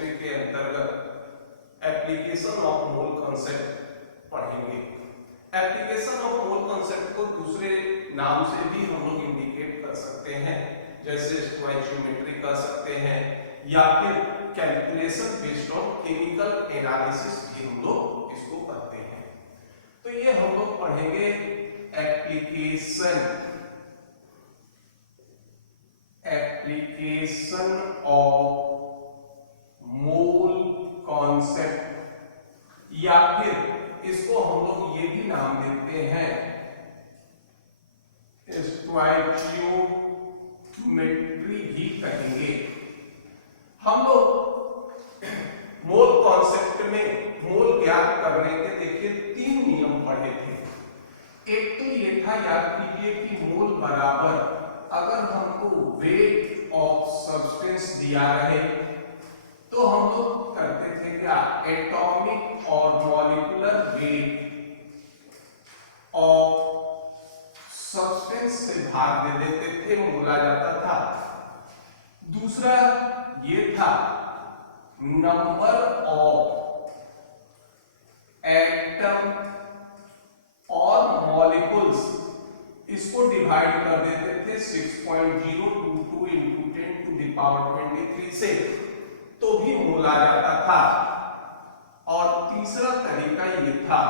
Chemistry के अंतर्गत application of mole concept पढ़ेंगे। एप्लीकेशन ऑफ मोल कॉन्सेप्ट को दूसरे नाम से भी हम लोग इंडिकेट कर सकते हैं, जैसे स्टोइचियोमेट्री कर सकते हैं या फिर calculation based on chemical analysis भी हम लोग इसको करते हैं। तो ये हम लोग पढ़ेंगे एप्लीकेशन ऑफ मोल कॉन्सेप्ट, या फिर इसको हम लोग ये भी नाम देते हैं स्टोइचियोमेट्री भी कहेंगे। हम लोग मोल कॉन्सेप्ट में मोल ज्ञात करने के देखिए 3 नियम पढ़े थे। एक तो ये था, याद कीजिए, कि मोल बराबर अगर हमको वेट ऑफ सब्सटेंस दिया रहे तो हम लोग करते थे क्या, एटॉमिक और मॉलिक्यूलर वेट ऑफ सब्सटेंस से भाग दे देते थे, मोला जाता था। दूसरा ये था, नंबर ऑफ एटम और मॉलिक्यूल्स, इसको डिवाइड कर देते थे 6.022 into 10 to the power 23 से, तो भी मोल आ जाता था। और तीसरा तरीका ये था,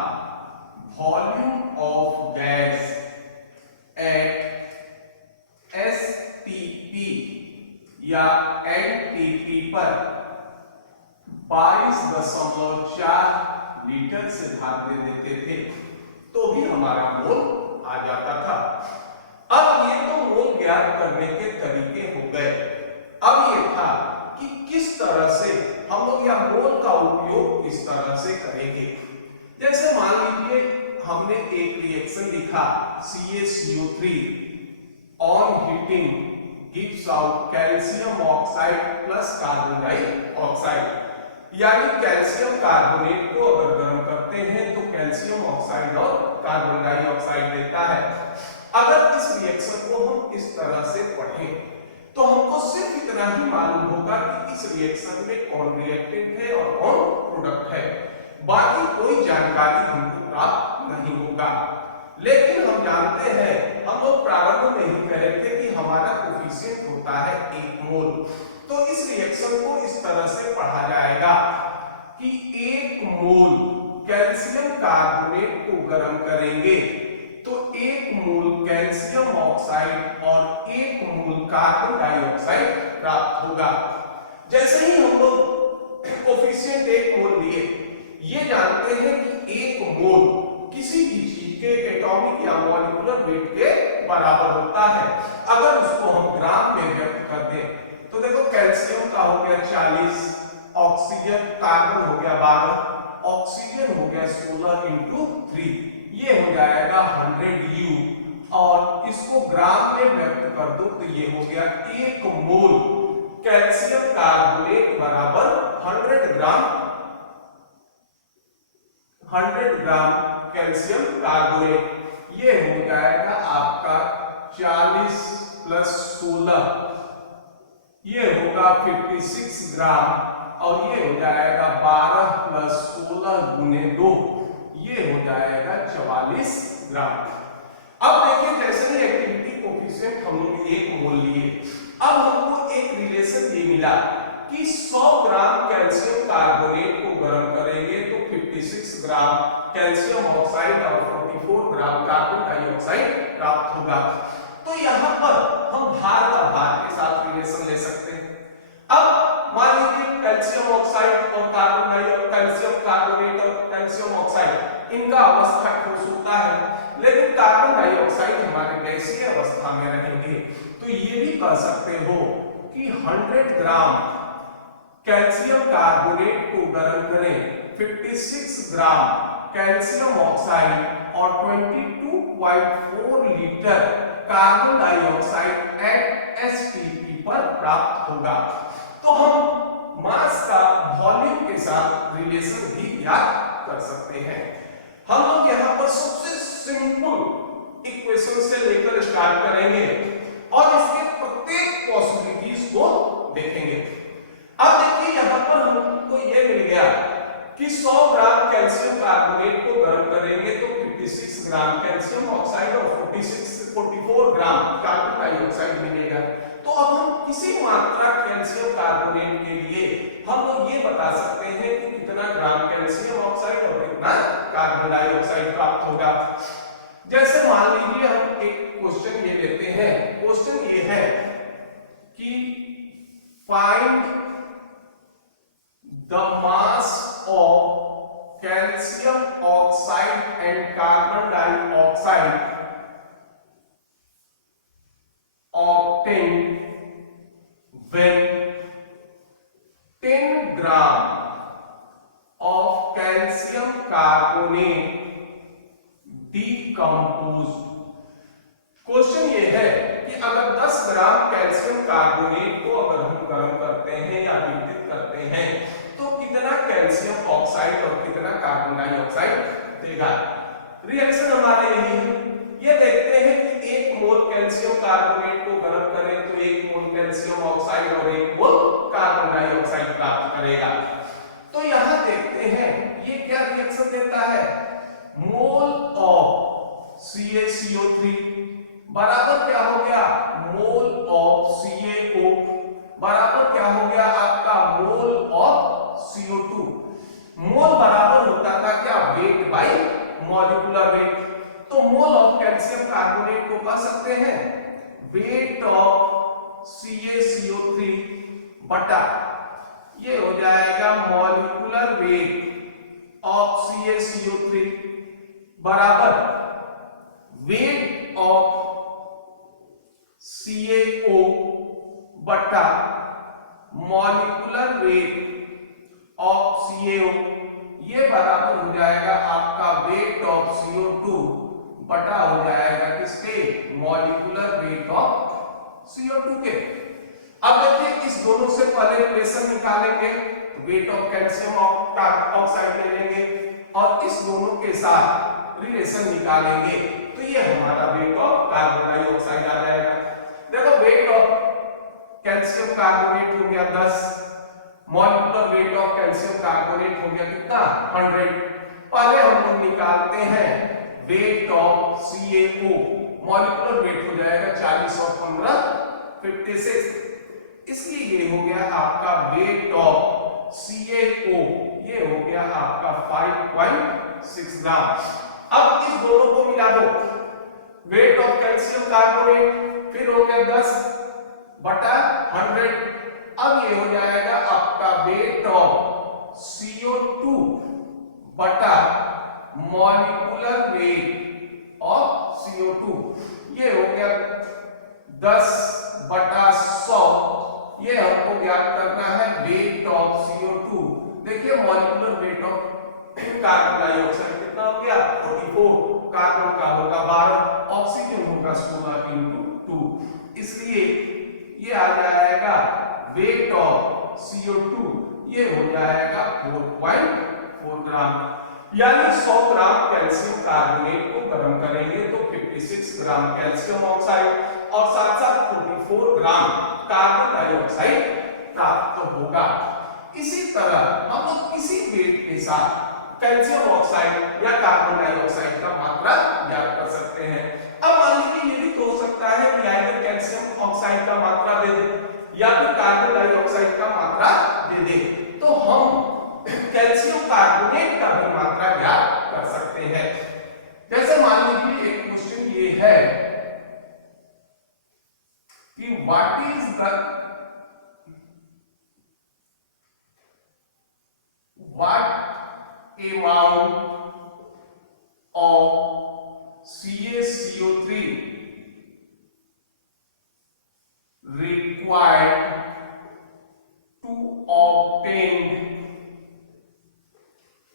volume of gas at STP या एनटीपी पर 22.4 लीटर से भाग दे देते थे, तो भी हमारा मोल आ जाता था। अब ये तो मोल ज्ञात करने के तरीके हो गए। अब ये था कि किस तरह से हम लोग या मोल का उपयोग किस तरह से करेंगे। जैसे मान लीजिए हमने एक रिएक्शन लिखा, CaCO3 on heating gives out calcium oxide plus carbon dioxide, यानी कैल्शियम कार्बोनेट को अगर गर्म करते हैं तो कैल्शियम ऑक्साइड और कार्बन डाइऑक्साइड देता है। अगर इस रिएक्शन को हम इस तरह से पढ़ें तो हमको सिर्फ इतना ही मालूम होगा कि इस रिएक्शन में कौन रिएक्टेंट है और कौन प्रोडक्ट है, बाकी कोई जानकारी हमको प्राप्त नहीं होगा। लेकिन हम जानते हैं, हम लोग प्रारंभ में ही कह रहे थे कि हमारा कोफिशिएंट होता है 1 मोल। तो इस रिएक्शन को इस तरह से पढ़ा जाएगा कि 1 मोल कैल्शियम कार्बोनेट को गर्म करेंगे तो 1 मोल कैल्शियम ऑक्साइड और 1 मोल कार्बन डाइऑक्साइड प्राप्त होगा। जैसे ही हम लोग कोफिशिएंट 1 मोल लिए, ये जानते हैं कि 1 मोल किसी भी चीज के एटॉमिक या मॉलिक्यूलर वेट के बराबर होता है। अगर उसको हम ग्राम में व्यक्त कर दें तो देखो, कैल्शियम का हो गया 40, ऑक्सीजन कार्बन हो गया 12, ऑक्सीजन हो गया 16 into 3, ये हो जाएगा 100 U। और इसको ग्राम में व्यक्त कर दो तो ये हो गया 1 मोल कैल्शियम कार्बोनेट बराबर 100 ग्राम कैल्शियम कार्बोनेट। ये हो जाएगा आपका 40 + 16, ये होगा 56 ग्राम, और ये हो जाएगा 12 + 16 × 2, ये हो जाएगा 44 ग्राम। अब देखिए, जैसे ही एक्टिविटी कोफिशिएंट हम लोग 1 मोल लिए, अब हमको एक रिलेशन ये मिला कि 100 ग्राम कैल्शियम कार्बोनेट को गर्म करेंगे तो 56 ग्राम कैल्शियम ऑक्साइड और 44 ग्राम कार्बन डाइऑक्साइड प्राप्त होगा। तो यहाँ पर हम भार का भार के साथ रिलेशन ले सकते हैं। अब मान लीजिए कैल्शियम ऑक्साइड और कार्बन डाइऑक्साइड, कैल्शियम कार्बोनेट और कैल्शियम ऑक्साइड, इनका अवस्था ठोस होता है, लेकिन कार्बन डाइऑक्साइड हमारे गैसीय अवस्था में रहेंगे। तो ये भी कह सकते हो कि 100 ग्राम कैल्शियम कार्बोनेट को गर्म करें, 56 ग्राम कैल्शियम ऑक्साइड और 22.4 litre carbon dioxide eight STP पर प्राप्त होगा। तो हम मास का वॉल्यूम के साथ रिलेशन भी याद कर सकते हैं। हम लोग यहाँ पर सबसे सिंपल इक्वेशन से लेकर स्टार्ट करेंगे और इसके प्रत्येक पॉसिबिलिटीज को देखेंगे। अब देखिए, यहाँ पर हम कि 100 ग्राम कैल्शियम कार्बोनेट को गर्म करेंगे तो 56 ग्राम कैल्शियम ऑक्साइड और 44 ग्राम कार्बन डाइऑक्साइड मिलेगा। तो अब हम किसी मात्रा कैल्शियम कार्बोनेट के लिए हम लोग ये बता सकते हैं कि कितना ग्राम कैल्शियम ऑक्साइड और कितना कार्बन डाइऑक्साइड प्राप्त होगा। जैसे मान लीजिए हम एक क्वेश्चन ये लेते हैं, क्वेश्चन ये है कि find the mass of calcium oxide and carbon dioxide obtained when 10 gram of calcium carbonate decomposed। Question ये है कि अगर 10 ग्राम कैल्शियम कार्बोनेट को अगर हम गर्म करते हैं या विघटित करते हैं तो कितना कैल्शियम ऑक्साइड और कितना कार्बन डाइऑक्साइड देगा। रिएक्शन हमारा यही है। ये देखते हैं कि 1 मोल कैल्शियम कार्बोनेट को गर्म करें तो 1 मोल कैल्शियम ऑक्साइड और 1 मोल कार्बन डाइऑक्साइड प्राप्त करेगा। तो यहां देखते हैं ये क्या रिएक्शन देता है, मोल ऑफ CaCO3 बराबर क्या हो गया, मोल ऑफ CaO बराबर क्या हो गया आपका, मोल ऑफ CO2। मोल बराबर होता था क्या, वेट बाय मॉलिक्यूलर वेट। तो मोल ऑफ कैल्शियम कार्बोनेट को कह सकते हैं वेट ऑफ CaCO3 बटा ये हो जाएगा मॉलिक्यूलर वेट ऑफ CaCO3 बराबर वेट ऑफ CaO बटा मॉलिक्यूलर वेट ऑफ CaO, ये बराबर हो जाएगा आपका वेट ऑफ CO2 बटा हो जाएगा किसके, मॉलिक्यूलर वेट ऑफ CO2 के। अब देखिए इस दोनों से पहले रिलेशन निकालेंगे, वेट ऑफ कैल्शियम ऑक्साइड ले लेंगे और इस दोनों के साथ रिलेशन निकालेंगे तो ये हमारा वेट ऑफ कार्बन डाइऑक्साइड आ जाएगा। देखो वेट ऑफ कैल्शियम कार्बोनेट हो गया 10, molecular weight of calcium carbonate हो गया कितना, 100। पहले हम लोग निकालते हैं weight of CaO, molecular weight हो जाएगा 40 और 15 56, इसलिए ये हो गया आपका वेट ऑफ CaO, ये हो गया आपका 5.6 ग्राम। अब इस दोनों को मिला दो, वेट ऑफ कैल्शियम कार्बोनेट फिर हो गया 10 बटा 100, अब ये हो जाएगा आपका वेट ऑफ CO2 बटा मॉलिक्यूलर वेट ऑफ CO2, ये हो गया 10 बटा 100, ये हमको ज्ञात करना है वेट ऑफ CO2। देखिए molecular weight of carbon dioxide कितना हो गया, 44, कार्बन का होगा 12, ऑक्सीजन होगा 16 × 2, इसलिए ये आ जाएगा वेट ऑफ CO2, ये हो जाएगा 4.4 ग्राम। यानी 100 ग्राम कैल्शियम कार्बोनेट को गर्म करेंगे तो 56 ग्राम कैल्शियम ऑक्साइड और साथ साथ 44 ग्राम कार्बन डाइऑक्साइड प्राप्त होगा। इसी तरह हम लोग किसी वेट के साथ कैल्शियम ऑक्साइड या कार्बन डाइऑक्साइड का मात्रा ज्ञात कर सकते हैं। अब मान लीजिए ये भी तो हो सकता है कि आइदर कैल्शियम ऑक्साइड का मात्रा दे दे या फिर कार्बन डाइऑक्साइड का मात्रा दे दे, तो हम कैल्शियम कार्बोनेट का भी मात्रा ज्ञात कर सकते हैं। जैसे मान लीजिए एक क्वेश्चन ये है कि what is the amount of CaCO3 required to obtain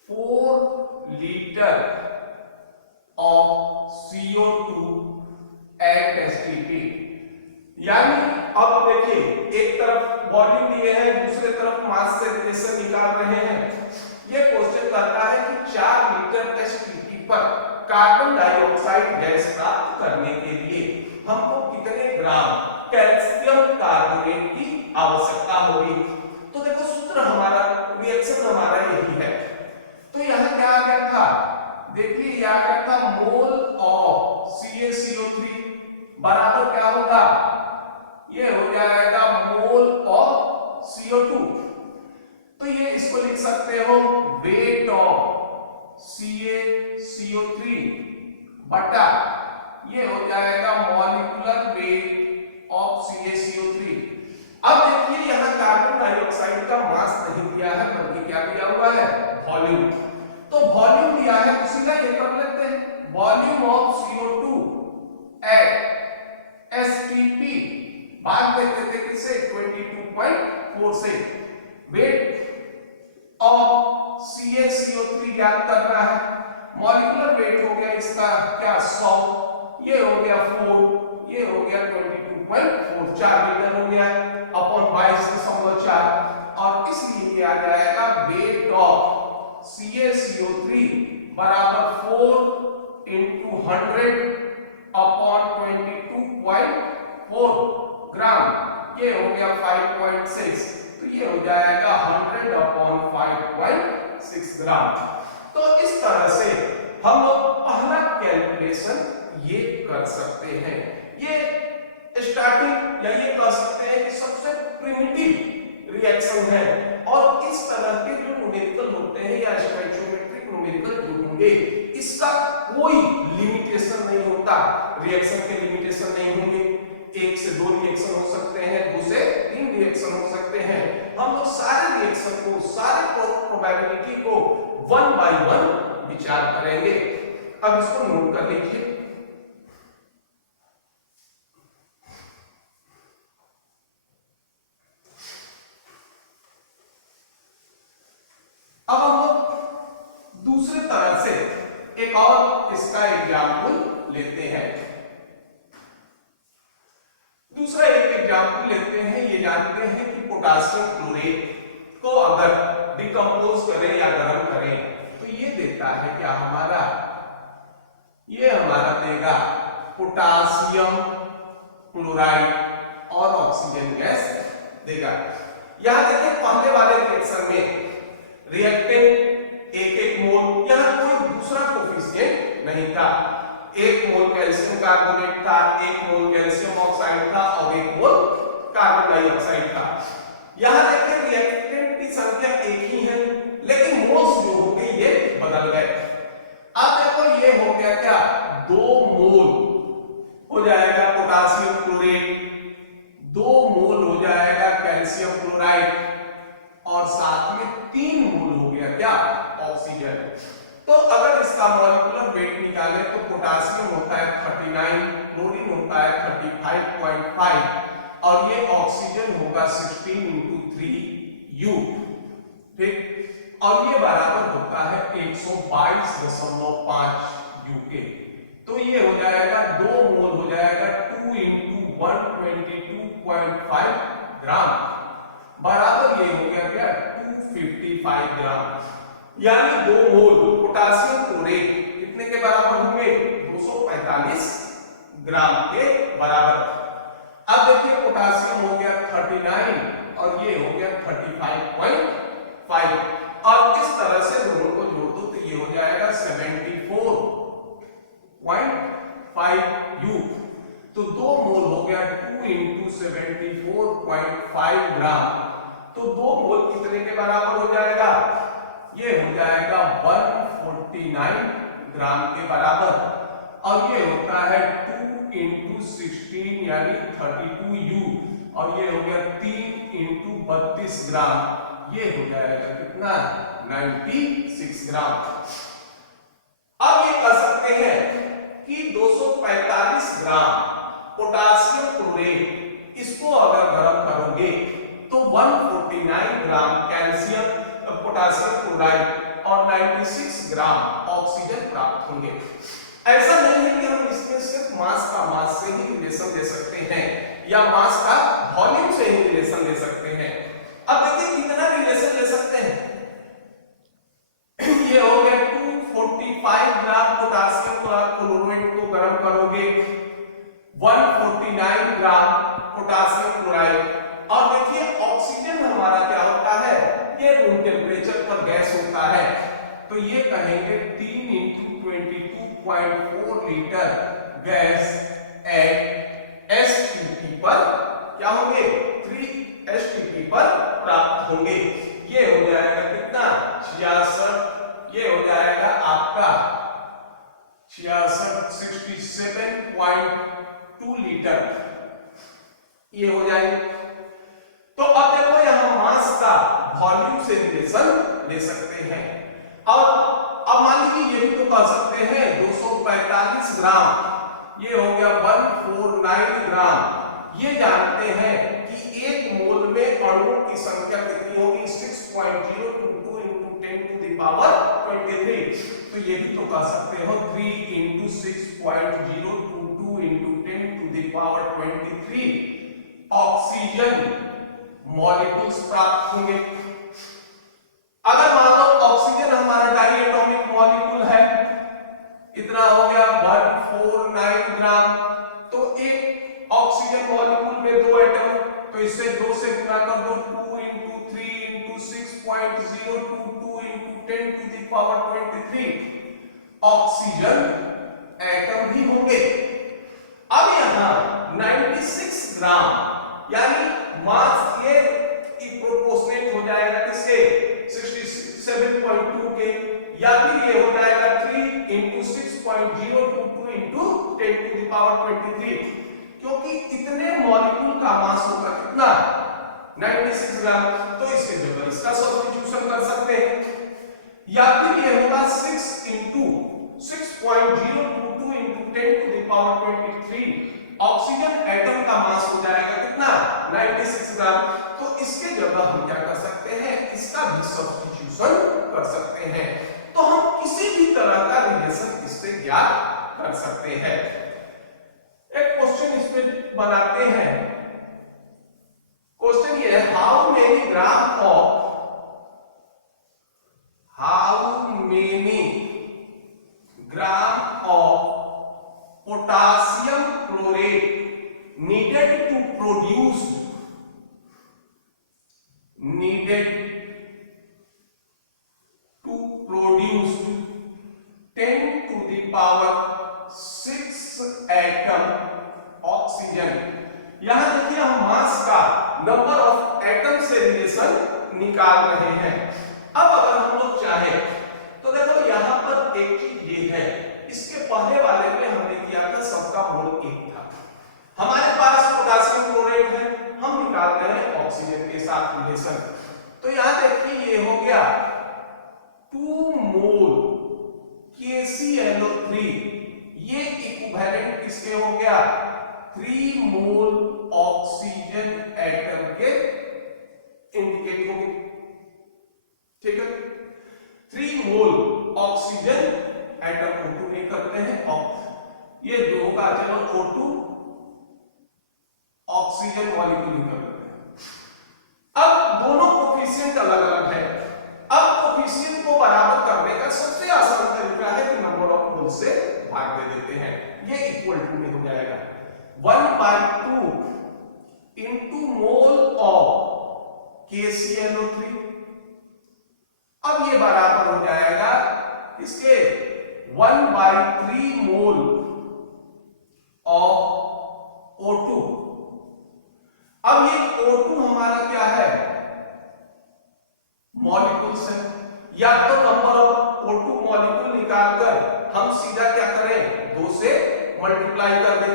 4 liter of CO2 at STP। यानी अब देखिए एक तरफ वॉल्यूम दिए हैं, दूसरे तरफ मास से रिलेशन निकाल रहे हैं। ये क्वेश्चन करता है कि 4 लीटर STP पर कार्बन डाइऑक्साइड गैस प्राप्त करने के लिए हमको कितने ग्राम कैल्शियम कार्बोनेट की आवश्यकता होगी। तो देखो सूत्र हमारा, रिएक्शन हमारा यही है देखिए ये आ गया था मोल ऑफ CaCO3 बराबर क्या होगा, ये हो जाएगा मोल ऑफ CO2। तो ये इसको लिख सकते हो वेट ऑफ CaCO3 बटा ये हो जाएगा मॉलिक्यूलर वेट ऑफ CaCO3। अब देखिए यहां कार्बन डाइऑक्साइड का मास नहीं दिया है बल्कि क्या दिया हुआ है, वॉल्यूम। तो वॉल्यूम दिया है तो सीधा ये कर लेते हैं, volume of CO2 eight STP भाग देते थे किसे 22.4 से। वेट ऑफ CaCO3 ज्ञात करना है, मॉलिक्यूलर वेट हो गया इसका क्या 100, ये हो गया 4, ये हो गया 22.4, 4 लीटर हो गया अपॉन 22.4 और इसलिए ये आ जाएगा वेट ऑफ CaCO3 बराबर 4 into 100 अपॉन 22.4 ग्राम, ये हो गया 5.6, तो ये हो जाएगा 100 अपॉन 5.6 ग्राम। तो इस तरह से हम लोग पहला कैलकुलेशन ये कर सकते हैं। ये स्टार्टिंग या ये कह सकते हैं कि सबसे प्रिमिटिव रिएक्शन है और इस तरह के जो न्यूमेरिकल होते हैं या स्टोइकियोमेट्रिक न्यूमेरिकल जो होंगे इसका कोई लिमिटेशन नहीं होता, रिएक्शन के लिमिटेशन नहीं होंगे, 1 से 2 रिएक्शन हो सकते हैं, 2 से 3 रिएक्शन हो सकते हैं। हम लोग सारे रिएक्शन को, सारे प्रोबेबिलिटी को 1 बाय 1 विचार करेंगे। अब इसको नोट कर लीजिए। अब हम लोग दूसरे तरह से एक और इसका एग्जाम्पल लेते हैं। दूसरा एक एग्जाम्पल लेते हैं, ये जानते हैं कि पोटासियम क्लोरेट को अगर डिकम्पोज करें या गर्म करें तो ये देता है क्या हमारा, ये हमारा देगा पोटासियम क्लोराइड और ऑक्सीजन गैस देगा। यहां देखिए पहले वाले रिएक्शन में रिएक्टेंट 1-1 मोल, यहां कोई दूसरा कोफिशिएंट नहीं था, 1 मोल कैल्शियम कार्बोनेट था, 1 मोल कैल्शियम ऑक्साइड था और 1 मोल कार्बन डाइऑक्साइड था। यहां देखिए रिएक्टेंट की संख्या एक ही है लेकिन मोल्स जो हो गए ये बदल गए। अब देखो ये हो गया क्या, 2 मोल हो जाएगा पोटासियम क्लोरेट, 2 मोल हो जाएगा कैल्शियम क्लोराइड और साथ में 3 मोल हो गया क्या, ऑक्सीजन। तो अगर इसका मॉलिक्यूलर वेट निकाले तो पोटासियम होता है 39, क्लोरीन होता है 35.5 और ये ऑक्सीजन होगा 16 into 3U, ठीक, और ये बराबर होता है 122.5 U के। तो ये हो जाएगा 2 मोल हो जाएगा 2 into 122.5 ग्राम बराबर ये हो गया क्या 255 ग्राम, यानी 2 मोल पोटासियम क्लोरेट कितने के बराबर होंगे, 245 ग्राम के बराबर। अब देखिए पोटासियम हो गया 39 और ये हो गया 35.5 और इस तरह से दोनों को जोड़ दो तो ये हो जाएगा 74.5 U। तो 2 मोल हो गया 2 into 74.5 ग्राम, तो 2 मोल कितने के बराबर हो जाएगा, ये हो जाएगा 149 ग्राम के बराबर और ये होता है 2 into 16 यानी 32U और ये हो गया 3 into 32 ग्राम, ये हो जाएगा कितना 96 ग्राम। अब ये कह सकते हैं कि 245 ग्राम पोटासियम क्लोरेट इसको अगर गर्म करोगे तो 149 ग्राम कैल्शियम पोटासियम क्लोराइड और 96 ग्राम ऑक्सीजन प्राप्त होंगे। ऐसा नहीं है कि हम इसमें सिर्फ मास से ही रिलेशन ले सकते हैं या मास का वॉल्यूम से ही रिलेशन ले सकते हैं। अब देखिए कितना रिलेशन ले सकते हैं, ये हो गया 245 ग्राम पोटासियम क्लोराइड को गर्म करोगे, 149 ग्राम पोटासियम क्लोराइड और देखिए ऑक्सीजन हमारा क्या होता है, ये रूम टेम्परेचर पर गैस होता है, तो ये कहेंगे 3 into 2.4 litre gas at STP पर क्या होंगे 3 एसटीपी पर प्राप्त होंगे। ये हो जाएगा कितना 66, ये हो जाएगा आपका 67.2 लीटर ये हो जाएगी। तो अब देखो यहां मास का वॉल्यूम से रिलेशन ले सकते हैं। और अब मान लीजिए ये भी तो कह सकते हैं 245 ग्राम, ये हो गया 149 ग्राम। ये जानते हैं कि एक मोल में अणुओं की संख्या कितनी होगी 6.022 into 10 to the power 23। तो ये भी तो कह सकते हो 3 into 6.022 into 10 to the power 23 oxygen molecules प्राप्त होंगे। अगर मान लो ऑक्सीजन हमारा डाई एटॉमिक मॉलिक्यूल है, इतना हो गया 149 ग्राम। तो एक ऑक्सीजन मॉलिक्यूल में 2 एटम, तो इसे 2 से गुणा कर दो 2 into 3 into 6.022 into 10 to the power 23 oxygen atom भी होंगे। अब यहां 96 ग्राम यानी मास ये प्रोपोर्शनेट हो जाएगा किसके 67.2 के, या फिर ये हो जाएगा 3 into 6.022 into 10 to the power 23, क्योंकि इतने मॉलिक्यूल का मास होगा कितना 96 ग्राम। तो इसके जगह इसका सब्स्टिट्यूशन कर सकते हैं, या फिर ये होगा 6 into 6.022 into 10 to the power 23 oxygen atom का मास हो जाएगा कितना 96 ग्राम। तो इसके जगह हम क्या कर सकते हैं, इसका भी सब्स्टिट्यूशन कर सकते हैं। तो हम किसी भी तरह का रिलेशन इससे ज्ञात कर सकते हैं। एक क्वेश्चन इस पे बनाते हैं। क्वेश्चन ये है how many gram of potassium chlorate needed to produce 10 to the power 6 atom oxygen. यहां देखिए हम मास का नंबर ऑफ एटम से रिलेशन निकाल रहे हैं। अब अगर हम लोग चाहे तो देखो यहां पर एक चीज ये है, इसके पहले वाले में हमने किया था सबका मोल 1 था। हमारे पास पोटेशियम क्लोराइड है, हम निकाल रहे हैं ऑक्सीजन के साथ रिलेशन। तो यहां देखिए ये हो गया 2 मोल KClO3, ये इक्विवेलेंट किसके हो गया 3 मोल ऑक्सीजन एटम के इंडिकेट होगी। ठीक है, 3 मोल ऑक्सीजन एटम O2 नहीं करते हैं, ये जो होगा चलो O2 ऑक्सीजन मॉलिक्यूल कर देते हैं। अब दोनों कोफिशिएंट अलग अलग है। अब कोफिशिएंट को बराबर करने का सबसे आसान तरीका है कि नंबर ऑफ मोल से भाग दे देते हैं। ये इक्वल टू में हो जाएगा 1/2 इनटू मोल ऑफ KClO3। अब ये बराबर हो जाएगा इसके 1/3 मोल ऑफ O2। अब ये O2 हमारा क्या है मॉलिक्यूल्स है, या तो नंबर ऑफ O2 मॉलिक्यूल निकालकर हम सीधा क्या करें 2 से मल्टीप्लाई कर दें,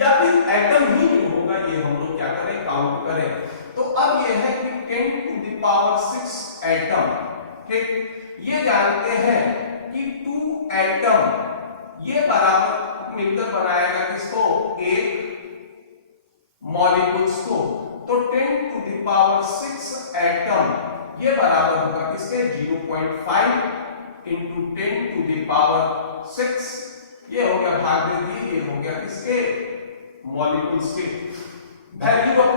या फिर एटम ही नहीं होगा ये हम लोग क्या करें काउंट करें। तो अब ये है कि 10 to the power 6 एटम। ठीक, ये जानते हैं कि 2 एटम ये बराबर मिलकर बनाएगा किसको एक मॉलिक्यूल्स को। तो 10 to the power 6 एटम ये बराबर होगा किसके 0.5 into 10 to the power 6, ये हो गया भाग दे दी, ये हो गया किसके मॉलिक्यूल्स के वैल्यू ऑफ,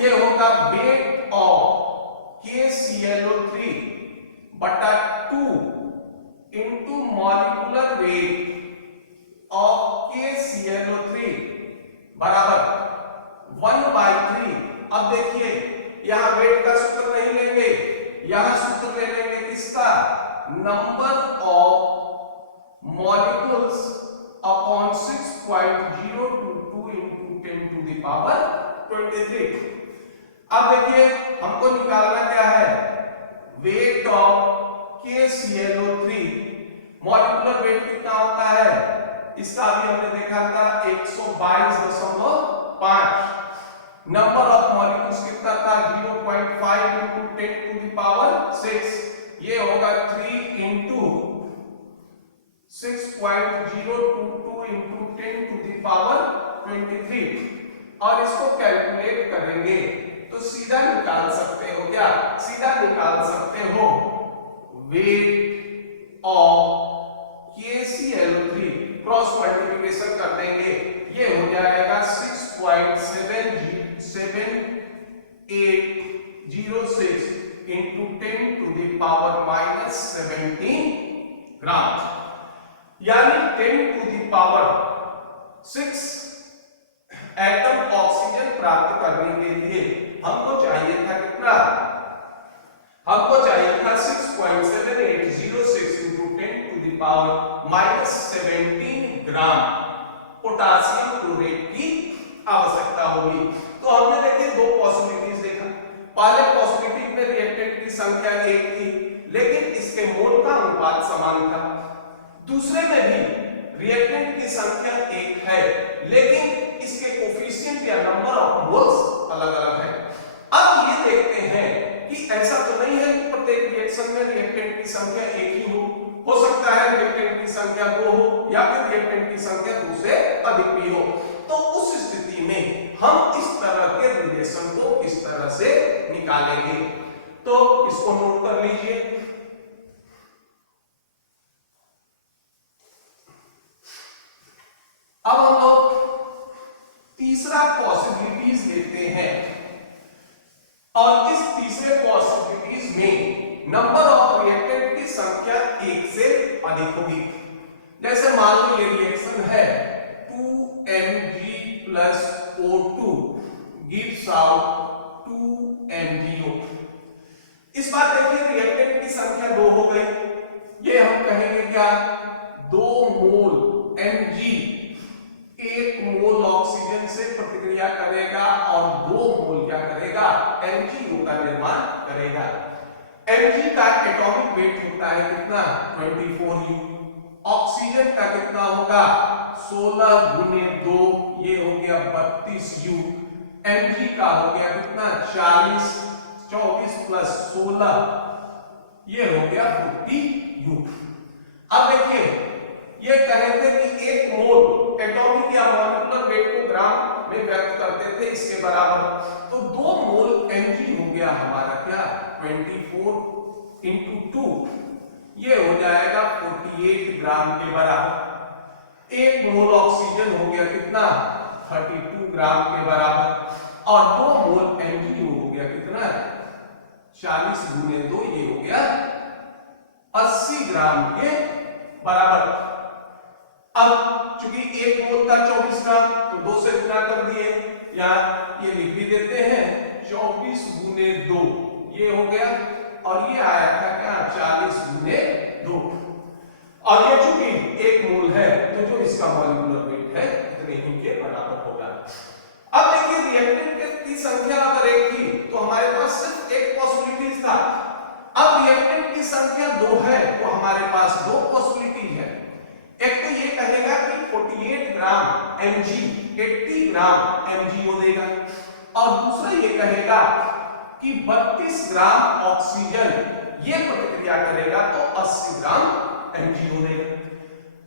ये होगा वेट ऑफ KClO3 बटा 2 into molecular weight of KClO3 बराबर 1/3। अब देखिए यहां वेट का सूत्र नहीं लेंगे, यहां सूत्र ले लेंगे किसका number of molecules upon 6.022 into 10 to the power 23। अब देखिए हमको निकालना क्या है, weight of KClO3। Molecular weight कितना होता है इसका, अभी हमने देखा था 122.5। नंबर ऑफ मॉलिक्यूल्स कितना था 0.5 into 10 to the power 6, ये होगा 3 into 6.022 into 10 to the power 23। और इसको कैलकुलेट करेंगे तो सीधा निकाल सकते हो, क्या सीधा निकाल सकते हो, weight of KClO3 cross multiplication कर देंगे, ये हो जाएगा 6.7806 into 10 to the power -17 ग्राम, यानी 10 to the power 6 atom oxygen प्राप्त करने के लिए हमको चाहिए था कितना, हमको चाहिए था 6.7806 into 10 to the power -17 gram potassium chlorate की आवश्यकता होगी। तो हमने देखिए दो पॉसिबिलिटीज देखा, पहले पॉसिबिलिटी में रिएक्टेंट की संख्या 1 थी लेकिन इसके मोल का अनुपात समान था, दूसरे में भी रिएक्टेंट की संख्या 1 है लेकिन इसके कोफिशिएंट या नंबर ऑफ मोल्स अलग-अलग है। अब ये देखते हैं कि ऐसा तो नहीं है कि प्रत्येक रिएक्शन में रिएक्टेंट की संख्या 1 ही हो सकता है रिएक्टेंट की संख्या 2 हो या फिर रिएक्टेंट की संख्या 2 से अधिक भी हो। तो उस स्थिति में हम इस तरह के रिलेशन को किस तरह से निकालेंगे, तो इसको नोट कर लीजिए। अब हम लोग तीसरा पॉसिबिलिटीज लेते हैं और इस तीसरे पॉसिबिलिटीज में नंबर ऑफ रिएक्टेंट की संख्या 1 से अधिक होगी। जैसे मान लो ये रिएक्शन है 2Mg+O2 gives out 2MgO। इस बार देखिए रिएक्टेंट की संख्या 2 हो गई, ये हम कहेंगे क्या 2 मोल Mg 1 मोल ऑक्सीजन से प्रतिक्रिया करेगा और 2 मोल क्या करेगा MgO का निर्माण करेगा। Mg का एटॉमिक वेट होता है कितना 24U, ऑक्सीजन का कितना होगा 16 गुने 2 ये हो गया 32U, Mg का हो गया कितना 40, 24 प्लस 16 ये हो गया 40U। अब देखिए ये कहे थे कि 1 मोल एटॉमिक या मॉलिक्यूलर वेट को ग्राम में व्यक्त करते थे इसके बराबर, तो 2 मोल Mg हो गया हमारा क्या 24 into 2 ये हो जाएगा 48 ग्राम के बराबर। 1 मोल ऑक्सीजन हो गया कितना 32 ग्राम के बराबर और 2 मोल MgO हो गया कितना 40 गुने 2 ये हो गया 80 ग्राम के बराबर। अब चूंकि 1 मोल का 24 ग्राम तो 2 से गुना कर दिए, या ये लिख भी देते हैं 24 गुने 2 ये हो गया और ये आया था क्या 40 गुने 2 और ये चूंकि 1 मोल है तो जो इसका मॉलिक्यूलर वेट है इतने ही के बराबर होगा। अब देखिए रिएक्टेंट की संख्या अगर 1 थी तो हमारे पास सिर्फ एक पॉसिबिलिटी था, अब रिएक्टेंट की संख्या 2 है तो हमारे पास 2 पॉसिबिलिटी है। एक तो ये कहेगा कि 48 ग्राम Mg 80 ग्राम MgO देगा और दूसरा ये कहेगा कि 32 ग्राम ऑक्सीजन ये प्रतिक्रिया करेगा तो 80 ग्राम MgO देगा।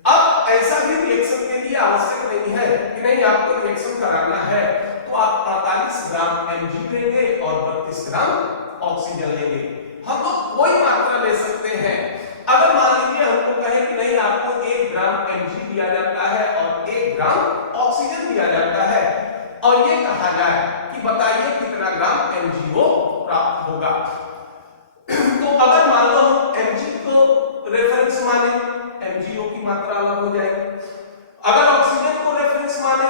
अब ऐसा भी रिएक्शन के लिए आवश्यक नहीं है कि नहीं आपको रिएक्शन कराना है तो आप 48 ग्राम Mg लेंगे और 32 ग्राम ऑक्सीजन लेंगे, हम लोग कोई मात्रा ले सकते हैं। अगर मान लीजिए हमको कहे कि नहीं आपको 1 ग्राम Mg दिया जाता है और 1 ग्राम ऑक्सीजन दिया जाता है और ये कहा जाए कि बताइए कितना ग्राम MgO प्राप्त होगा, तो अगर मान लो हम Mg को रेफरेंस माने MgO की मात्रा अलग हो जाएगी, अगर ऑक्सीजन को रेफरेंस माने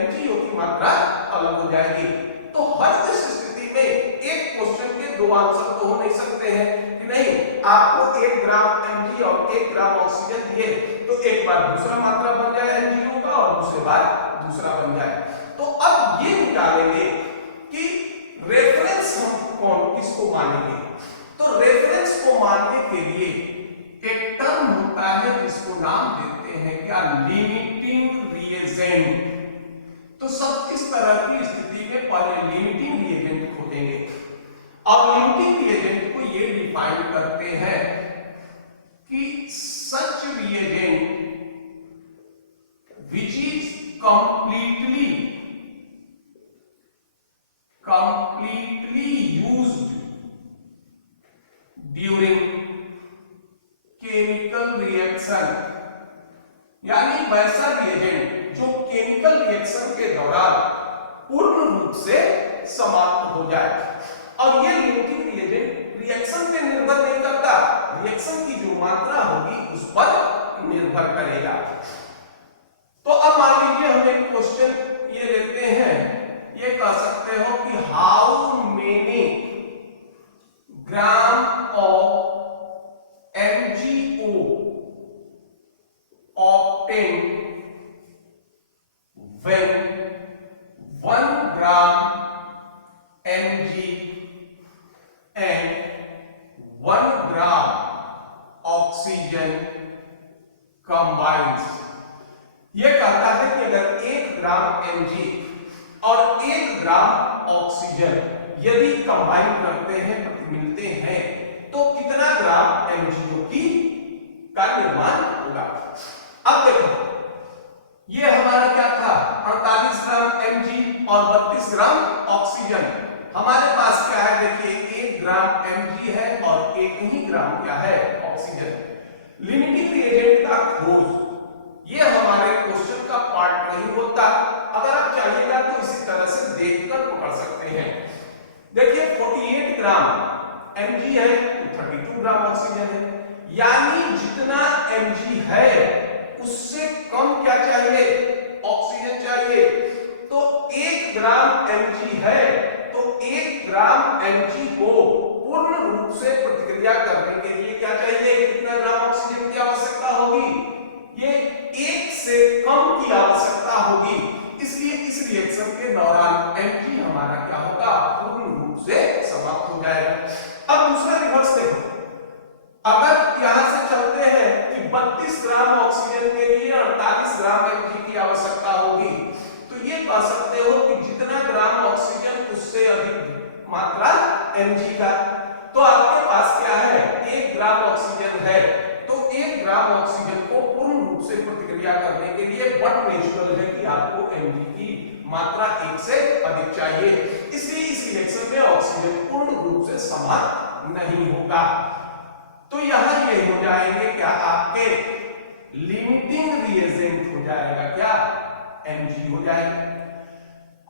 MgO की मात्रा अलग हो जाएगी। तो हर इस स्थिति में एक क्वेश्चन के 2 आंसर तो हो नहीं सकते हैं कि नहीं आपको 1 ग्राम Mg और 1 ग्राम ऑक्सीजन दिए तो एक बार दूसरा मात्रा बन जाए NGO का और दूसरे बार दूसरा बन जाए। तो अब ये निकालेंगे कि रेफरेंस हम किसको मानेंगे। तो रेफरेंस को मानने के लिए एक टर्म होता है जिसको नाम देते हैं क्या, लिमिटिंग रिएजेंट। तो सब इस तरह की स्थिति में पहले लिमिटिंग रिएजेंट खोजेंगे। अब लिमिटिंग रिएजेंट को ये डिफाइन करते हैं कि सच reagent which is completely used during chemical reaction, यानी वैसा रिएजेंट जो केमिकल रिएक्शन के दौरान पूर्ण रूप से समाप्त हो जाए। और ये लिमिटिंग रिएजेंट रिएक्शन पे निर्भर नहीं करता, रिएक्शन की जो मात्रा होगी उस पर निर्भर करेगा। तो अब मान लीजिए हम एक क्वेश्चन ये लेते हैं, ये कह सकते हो कि how many gram of MgO obtained when 1 gram Mg and 1 gram oxygen combines। ये कहता है कि अगर 1 ग्राम Mg और 1 ग्राम ऑक्सीजन यदि कंबाइन करते हैं, मिलते हैं, तो कितना ग्राम MgO का निर्माण होगा। अब देखो ये हमारा क्या था, 48 ग्राम Mg और 32 ग्राम ऑक्सीजन। हमारे पास क्या है, देखिए 1 ग्राम Mg है और 1 ही ग्राम क्या है, ऑक्सीजन। लिमिटिंग रिएजेंट का खोज ये हमारे क्वेश्चन का पार्ट नहीं होता। अगर आप चाहिएगा तो इसी तरह से देखकर पकड़ सकते हैं। देखिए 48 ग्राम Mg है तो 32 ग्राम ऑक्सीजन है, यानी जितना Mg है उससे कम क्या चाहिए, ऑक्सीजन चाहिए। तो 1 ग्राम Mg है तो 1 ग्राम Mg को पूर्ण रूप से प्रतिक्रिया करने के लिए क्या चाहिए, कितना ग्राम ऑक्सीजन की आवश्यकता होगी, ये 1 से कम की आवश्यकता होगी। इसलिए इस रिएक्शन के दौरान Mg हमारा क्या होगा, पूर्ण रूप से समाप्त हो जाएगा। अब दूसरा रिवर्स देखो, अगर यहां से चलते हैं कि 32 ग्राम ऑक्सीजन के लिए 48 ग्राम Mg की आवश्यकता होगी, तो ये कह सकते हो कि जितना ग्राम ऑक्सीजन उससे अधिक मात्रा Mg का। तो आपके पास क्या है, 1 ग्राम ऑक्सीजन है तो 1 ग्राम ऑक्सीजन को पूर्ण रूप से प्रतिक्रिया करने के लिए बट नेचुरल है कि आपको Mg की मात्रा 1 से अधिक चाहिए। इसलिए इस रिएक्शन में ऑक्सीजन पूर्ण रूप से समाप्त नहीं होगा। तो यहां ये हो जाएंगे क्या, आपके लिमिटिंग रिएजेंट हो जाएगा क्या, Mg हो जाएगा।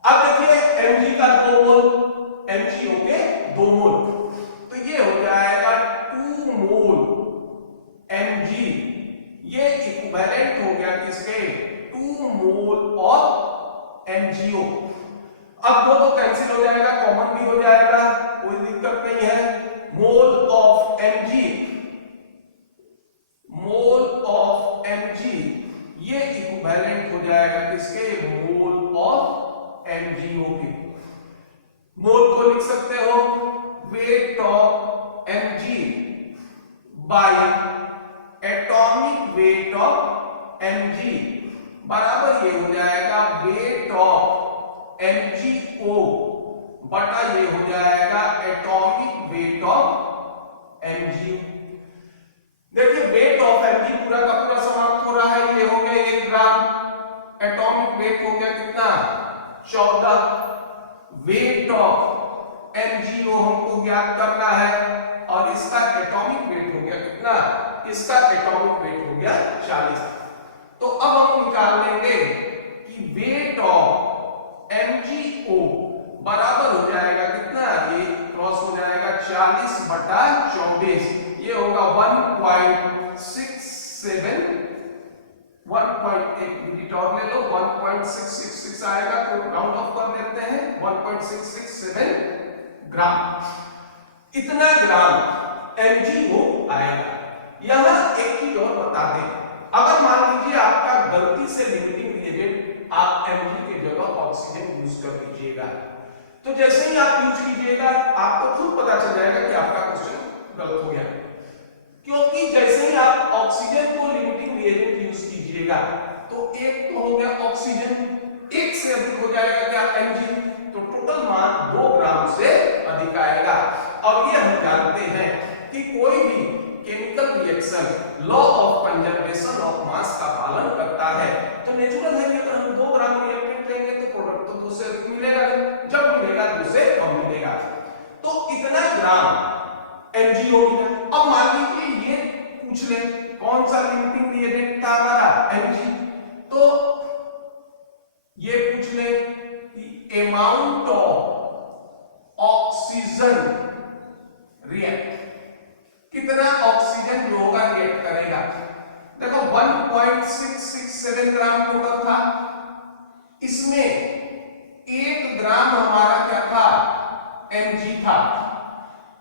अब देखिए Mg का 2 मोल, MgO के 2 मोल, तो ये हो जाएगा 2 मोल Mg, ये इक्विवेलेंट हो गया किसके, 2 मोल ऑफ MgO। अब दो कैंसिल हो जाएगा, कॉमन भी हो जाएगा, कोई दिक्कत नहीं है। Mole of Mg, mole of Mg ये इक्विवेलेंट हो जाएगा किसके, मोल ऑफ MgO के। मोल को लिख सकते हो weight of Mg bye atomic weight of Mg बराबर ये हो जाएगा वेट ऑफ MgO बटा ये हो जाएगा एटॉमिक वेट ऑफ MgO। देखिए वेट ऑफ Mg पूरा का पूरा समाप्त हो रहा है, ये हो गया 1 ग्राम, एटॉमिक वेट हो गया कितना, 14। वेट ऑफ MgO हमको ज्ञात करना है और इसका एटॉमिक वेट हो गया कितना, इसका एटॉमिक वेट हो गया 40। तो अब हम निकाल लेंगे कि वेट ऑफ MgO बराबर हो जाएगा कितना, ये क्रॉस हो जाएगा 40 बटा 24, ये होगा 1.67, 1.1 मिनट और ले लो, 1.666 आएगा, तो राउंड ऑफ कर लेते हैं 1.667 ग्राम। इतना ग्राम MgO आएगा। यहाँ एक चीज और बता दें, अगर मान लीजिए आपका गलती से लिमिटिंग रिएजेंट आप Mg की जगह ऑक्सीजन यूज कर लीजिएगा, तो जैसे ही आप यूज कीजिएगा आपको खुद पता चल जाएगा कि आपका क्वेश्चन गलत हो गया, क्योंकि जैसे ही आप ऑक्सीजन को लिमिटिंग रिएजेंट यूज कीजिएगा तो एक तो हो गया ऑक्सीजन, एक से अधिक हो जाएगा क्या Mg, तो टोटल मान 2 ग्राम से अधिक आएगा। और ये हम जानते हैं कि कोई भी chemical reaction law of conservation of mass का पालन करता है, तो नेचुरल है कि अगर हम 2 ग्राम रिएक्टेंट लेंगे तो प्रोडक्ट तो 2 से अधिक मिलेगा, जब मिलेगा 2 से कम मिलेगा, तो इतना ग्राम Mg हो गया। अब मान लीजिए ये पूछ ले कौन सा लिमिटिंग रिएजेंट था हमारा Mg, तो ये पूछ ले कि अमाउंट ऑफ ऑक्सीजन रिएक्ट, कितना ऑक्सीजन जो होगा रिएक्ट करेगा। देखो 1.667 ग्राम टोटल था, इसमें 1 ग्राम हमारा क्या था Mg था।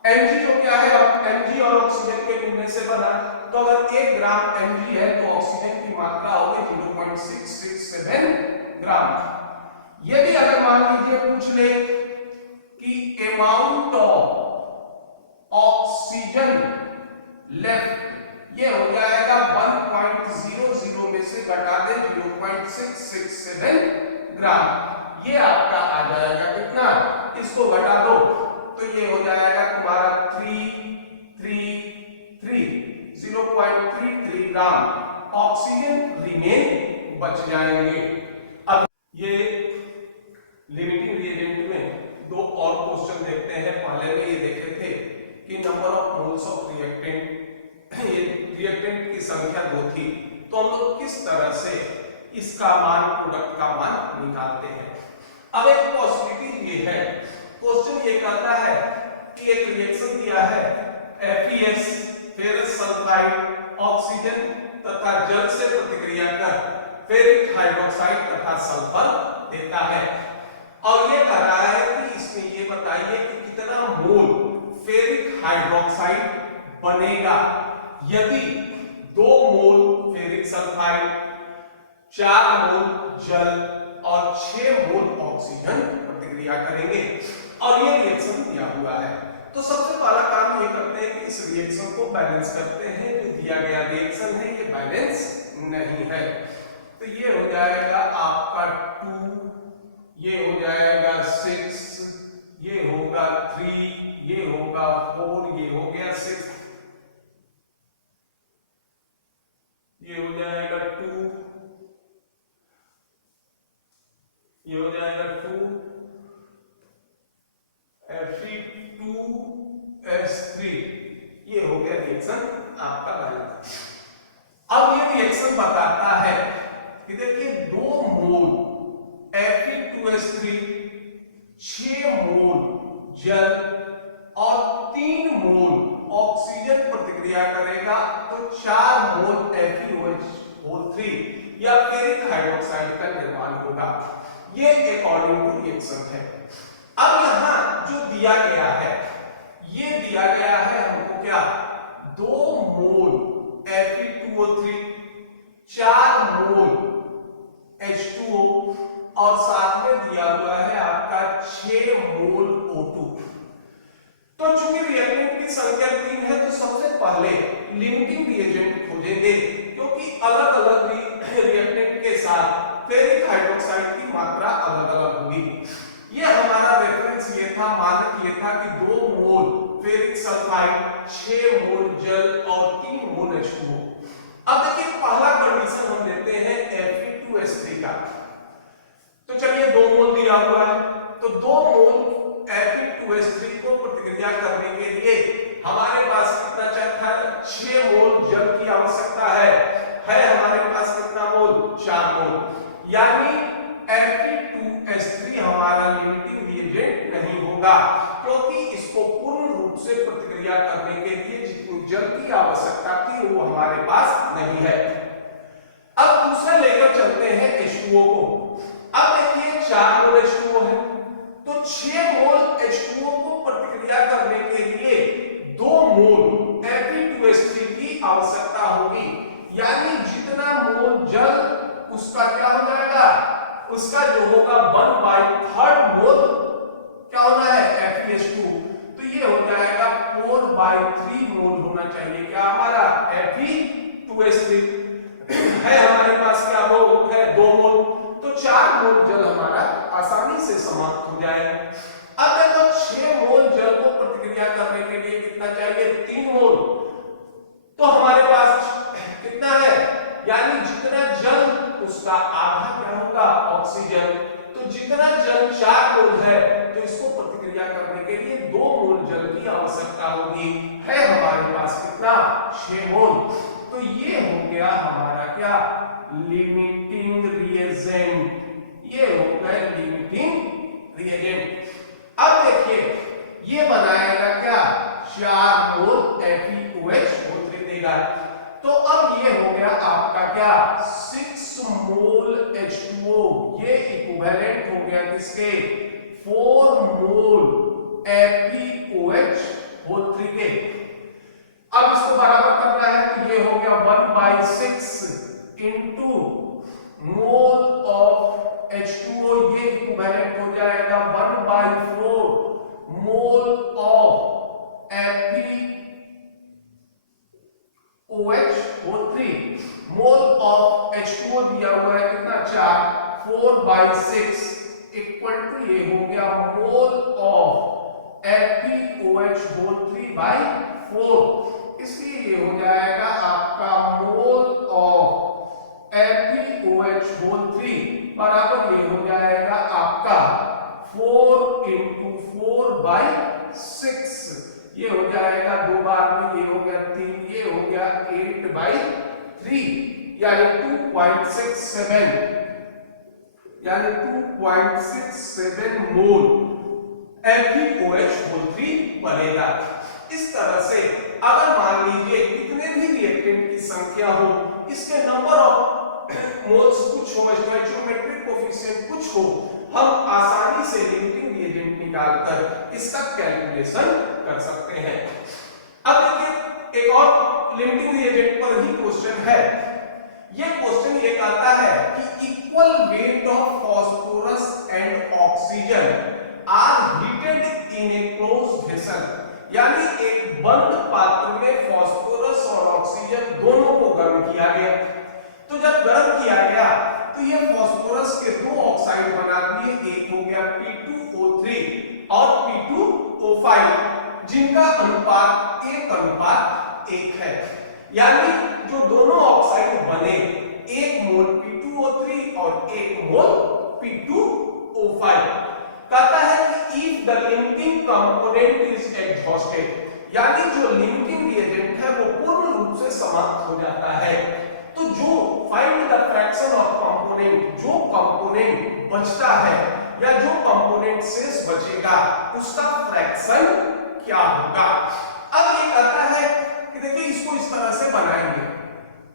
Mg जो क्या है, Mg और ऑक्सीजन के मिलने से बना, तो अगर 1 ग्राम Mg है तो ऑक्सीजन की मात्रा होगी 0.667 ग्राम। यदि अगर मान लीजिए पूछ ले कि अमाउंट ऑफ ऑक्सीजन लेफ्ट, ये हो जाएगा 1.00 में से घटा दे 0.667 ग्राम, ये आपका आ जाएगा कितना, इसको घटा दो तो ये हो जाएगा तुम्हारा 0.33 ग्राम ऑक्सीजन रिमेन बच जाएंगे। अब ये लिमिटिंग रिएजेंट में 2 और क्वेश्चन देखते हैं। पहले में ये देखे थे कि number of moles of reactant, ये रिएक्टेंट की संख्या 2 थी, तो हम लोग किस तरह से इसका मान, प्रोडक्ट का मान निकालते हैं। अब एक पॉसिबिलिटी ये है, क्वेश्चन ये कहता है कि एक रिएक्शन दिया है FeS फेरस सल्फाइड ऑक्सीजन तथा जल से प्रतिक्रिया कर फेरिक हाइड्रोक्साइड तथा सल्फर देता है, और ये कह रहा है कि इसमें ये बताइए कि कितना मोल फेरिक हाइड्रोक्साइड बनेगा यदि 2 मोल फेरिक सल्फाइड, 4 मोल जल और 6 मोल ऑक्सीजन प्रतिक्रिया करेंगे, और ये रिएक्शन दिया हुआ है। तो सबसे पहला काम ये करते हैं कि इस रिएक्शन को बैलेंस करते हैं। जो दिया गया रिएक्शन है ये बैलेंस नहीं है, तो ये हो जाएगा आपका 2, ये हो जाएगा 6, ये होगा 3, ये होगा 4, ये हो गया 6, ये हो जाएगा 2, ये हो जाएगा 2 Fe2S3, ये हो गया रिएक्शन आपका बैलेंस। अब ये रिएक्शन बताता है कि देखिए 2 मोल Fe2S3, 6 मोल जल और 3 मोल ऑक्सीजन प्रतिक्रिया करेगा, तो 4 मोल FeOH3 या फेरिक हाइड्रोक्साइड का निर्माण होगा। ये अकॉर्डिंग टू रिएक्शन है। अब यहां जो दिया गया है, ये दिया गया है हमको क्या, 2 मोल Fe2O3, 4 मोल H2O और साथ में दिया हुआ है आपका 6 मोल O2। तो चूंकि रिएक्टेंट की संख्या 3 है तो सबसे पहले लिमिटिंग रिएजेंट खोजेंगे, क्योंकि अलग अलग रिएक्टेंट के साथ फेरिक हाइड्रोक्साइड की मात्रा अलग अलग होगी। ये हमारा रेफरेंस ये था, मानक ये था कि 2 मोल फेरिक सल्फाइड, 6 मोल जल और 3 मोल H2O। अब देखिए पहला कंडीशन हम लेते हैं Fe2S3 का, तो चलिए 2 मोल दिया हुआ है, तो 2 मोल Fe2S3 को प्रतिक्रिया करने के लिए हमारे पास कितना चाहिए, 6 मोल जल की आवश्यकता है हमारे पास कितना मोल, 4 मोल, यानी Fe2S3 हमारा लिमिटिंग रिएजेंट नहीं होगा, क्योंकि इसको पूर्ण रूप से प्रतिक्रिया करने के लिए जितनी जल की आवश्यकता थी वो हमारे पास नहीं है। अब दूसरा लेकर चलते हैं H2O को। अब देखिए 4 मोल H2O है, तो 6 मोल H2O को प्रतिक्रिया करने के लिए 2 मोल Fe2S3 की आवश्यकता उसका जो होगा 1/3 मोल क्या होना है FeS2, तो ये हो जाएगा 4/3 मोल होना चाहिए क्या हमारा Fe2S3 है हमारे पास क्या वो है 2 मोल, तो 4 मोल जल हमारा आसानी से समाप्त हो जाएगा। अब देखो 6 मोल जल को प्रतिक्रिया करने के लिए कितना चाहिए 3 मोल, तो हमारे पास कितना है यानी जितना जल उसका आधा क्या होगा ऑक्सीजन, तो जितना जल 4 मोल है तो इसको प्रतिक्रिया करने के लिए 2 मोल जल की आवश्यकता होगी, है हमारे पास कितना 6 मोल, तो ये हो गया हमारा क्या लिमिटिंग रिएजेंट, ये हो गया लिमिटिंग रिएजेंट। अब देखिए ये बनाएगा क्या 4 मोल FeOH देगा, तो अब ये हो गया आपका क्या 6 मोल H2O, ये इक्विवेलेंट हो गया किसके 4 मोल FeOH के। अब इसको बराबर करना है तो ये हो गया 1/6 इंटू मोल ऑफ H2O, ये इक्विवेलेंट हो जाएगा 1/4 mole of FeOH, mole of H2O दिया हुआ है कितना 4, 4/6 इक्वल टू ये हो गया मोल ऑफ FeOH/4, इसलिए ये हो जाएगा आपका मोल ऑफ FeOH/3 बराबर ये हो जाएगा आपका 4 × 4/6, ये हो जाएगा 2 बार में ये हो गया 3, ये हो गया 8/3 यानी 2.67 यानी 2.67 मोल FeOH/3 बनेगा। इस तरह से अगर मान लीजिए कितने भी रिएक्टेंट की संख्या हो, इसके नंबर ऑफ मोल्स कुछ हो, स्टोइकियोमेट्रिक कोएफिशिएंट कुछ हो, हम आसानी से लिमिटिंग रिएजेंट निकालकर इसका कैलकुलेशन कर सकते हैं। अब देखिए एक और लिमिटिंग रिएजेंट पर ही क्वेश्चन है, ये क्वेश्चन ये कहता है कि equal weight of phosphorus and oxygen are heated in a closed vessel, यानी एक बंद पात्र में फास्फोरस और ऑक्सीजन दोनों को गर्म किया गया, तो जब गर्म किया गया तो ये फास्फोरस के 2 ऑक्साइड बना दिए, एक हो गया P2O3 और P2O5, जिनका अनुपात 1:1 है, यानी जो दोनों ऑक्साइड बने 1 मोल P2O3 और 1 मोल P2O5। कहता है कि if the limiting component is exhausted, यानी जो लिमिटिंग रिएजेंट है वो पूर्ण रूप से समाप्त हो जाता है, तो जो find the fraction of component, जो कंपोनेंट बचता है या जो कंपोनेंट शेष बचेगा उसका फ्रैक्शन क्या होगा। अब ये कहता है कि देखिए इसको इस तरह से बनाएंगे,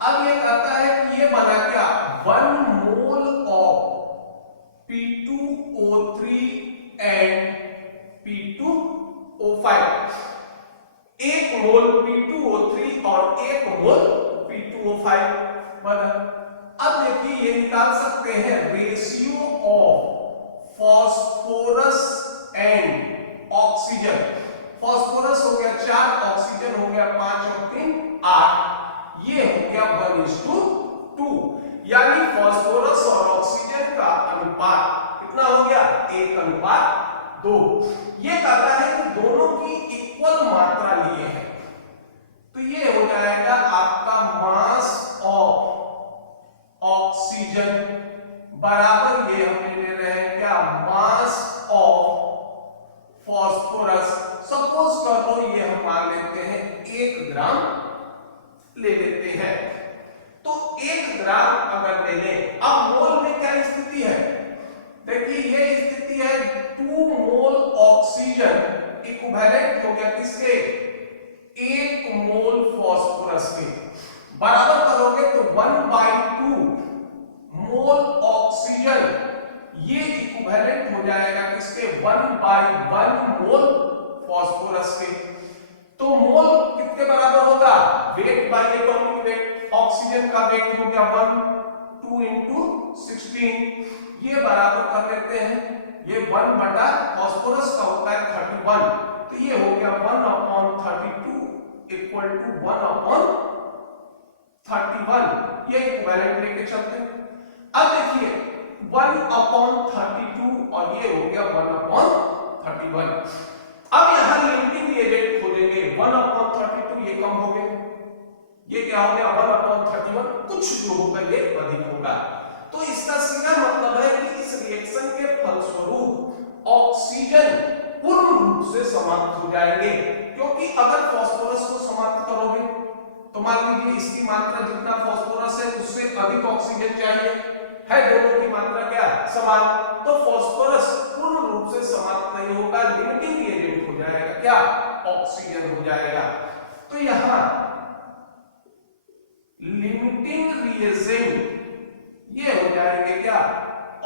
अब ये कहता है कि ये बना क्या 1 mole of P2O3 and P2O5, 1 mole P2O3 और 1 मोल P2O5 बना। अब देखिए ये निकाल सकते हैं ratio of phosphorus and oxygen, phosphorus हो गया 4, ऑक्सीजन हो गया 5 और 3 8, ये हो गया 1:2, यानी फास्फोरस और ऑक्सीजन का अनुपात कितना हो गया 1:2। ये कहता है कि दोनों की इक्वल मात्रा लिए है, तो ये हो जाएगा आपका मास ऑफ ऑक्सीजन बराबर ये हम ले रहे हैं क्या मास ऑफ फास्फोरस। सपोज कर लो ये हम मान लेते हैं 1 ग्राम ले लेते हैं, तो 1 ग्राम अगर ले लें, अब मोल में क्या स्थिति है, देखिए ये स्थिति है 2 मोल ऑक्सीजन इक्विवेलेंट हो गया किसके 1 मोल फास्फोरस के, बराबर करोगे तो 1/2 मोल ऑक्सीजन, ये इक्विवेलेंट हो जाएगा किसके 1/1 मोल फास्फोरस के। तो मोल कितने बराबर होगा weight by atomic weight, oxygen का वेट हो गया 1, 2 इंटू 16, ये बराबर कर लेते हैं, ये 1 बटा फास्फोरस का होता है 31, तो ये हो गया 1/32 इक्वल टू 1/31, ये इक्विवेलेंट लेके चलते हैं। अब देखिए 1/32 और ये हो गया 1/31। अब यहां लिमिटिंग रिएजेंट खोजेंगे, 1/32 ये कम हो गया, ये क्या हो गया 1/31, कुछ जो होगा ये अधिक होगा। तो इसका सीधा मतलब है कि इस रिएक्शन के फलस्वरूप ऑक्सीजन पूर्ण रूप से समाप्त हो जाएंगे, क्योंकि अगर फास्फोरस को समाप्त करोगे तो मान लीजिए इसकी मात्रा जितना फास्फोरस है उससे अधिक ऑक्सीजन चाहिए, है दोनों की मात्रा क्या समान, तो फास्फोरस पूर्ण रूप से समाप्त नहीं होगा, लिमिटिंग रिएजेंट हो जाएगा, क्या ऑक्सीजन हो जाएगा। तो यहां लिमिटिंग रिएजेंट ये हो जाएंगे क्या